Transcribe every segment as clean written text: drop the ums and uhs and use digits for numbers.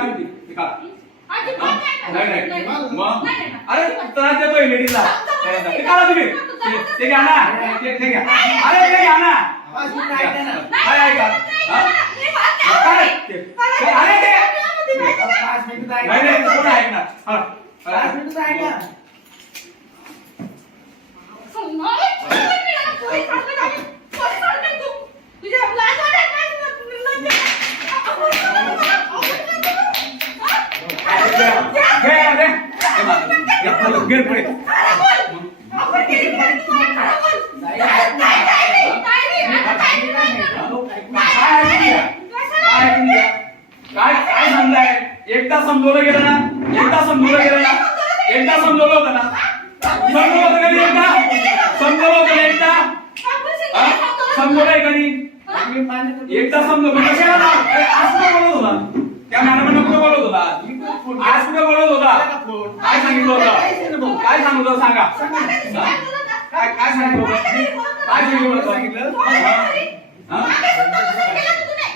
तुम्ही ते काढा. नाही मग अरे त्रास देतोय लेडीजला. ते काढा तुम्ही. ते घ्या ना. ते घ्या. अरे ते घ्या ना. काय ऐका अरे ते नाही कोण ऐकणार. 5 मिनिटं ऐका. काय समजाय एकदा समजवलं गेलं ना. एकदा समजवलं गेलं ना. एकदा समजवलं होतं ना. समजवलं होतं कधी एकदा. समजवलं होतं एकदा. समजवलंय कधी एकदा समजवलं कशाला ना. आज कुठं बोलत होता त्या मॅडमांना. कुठं बोलत होता आज. कुठं बोलत होता. काय सांगितलं होतं. काय सांगत होतं सांगा. काय सांगितलं होतं. काय सांगितलं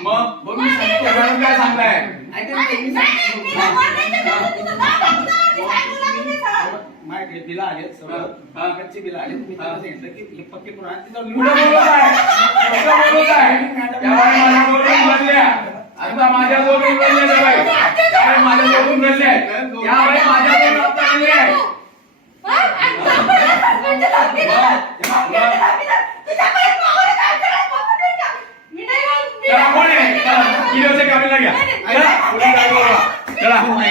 मग मॅडम काय सांगताय. बिल आले कच्चे बिल आले. मी त्यांना सांगितलं की पक्के करून आता माझ्या जोडून रडले माझ्या जोडून रडले यावेळी माझ्या जोडून रस्ता केली आहे. कोण आहे व्हिडिओच्या कॅमेरा घ्या. चला